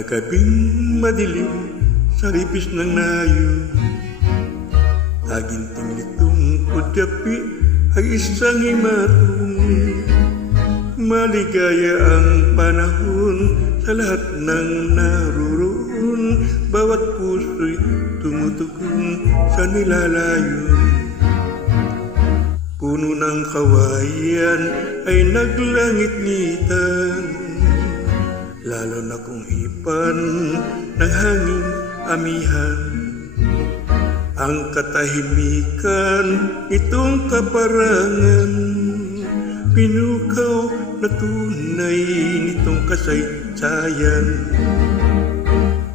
Nagabing madilim sa ripis ng nayo, taginting nitong kudyapi ay isang himatong. Maligaya ang panahon sa lahat ng naruroon, bawat puso'y tumutugon sa nilalayon. Puno ng kawayan ay naglangit-ngitan, lalo na kung hipan ng hanging amihan. Ang katahimikan itong kaparangan, pinukaw na tunay nitong kasaysayan.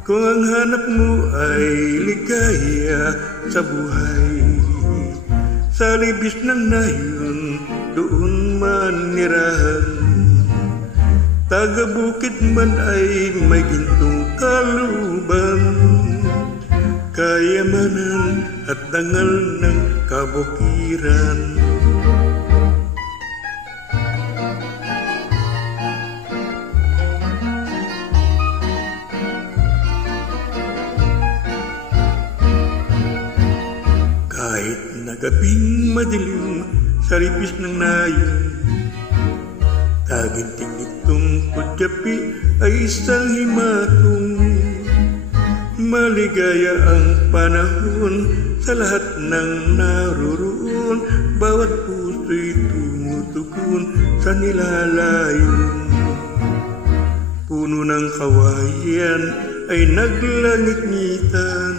Kung ang hanap mo ay ligaya sa buhay, sa libis ng nayon doon manirahan. Taga-bukid man ay may gintong kaluban, kayamanan at dangal ng kabukiran. Kahit na gabing madilim sa ripis ng nayon, taginting nitong kudyapi ay isang himatong. Maligaya ang panahon sa lahat ng naruroon, bawat puso'y tumutugon sa nilalayon. Puno ng kawayan ay naglangit-ngitan,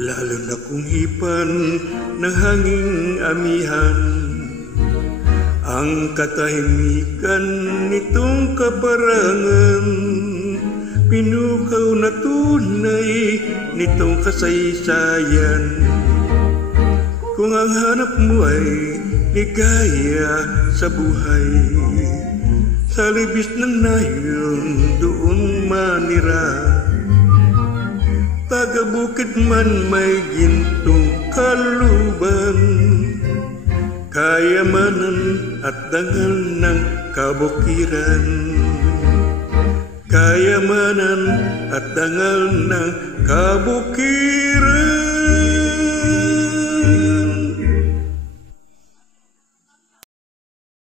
lalo na kung hipan ng hanging amihan. Ang katahimikan nitong kaparangan, pinukaw na tunay nitong kasaysayan. Kung ang hanap mo ay ligaya sa buhay, sa libis ng nayon doon manira. Taga-bukid man may gintong kaluban, kayamanan at dangal ng kabukiran. Kayamanan at dangal ng kabukiran.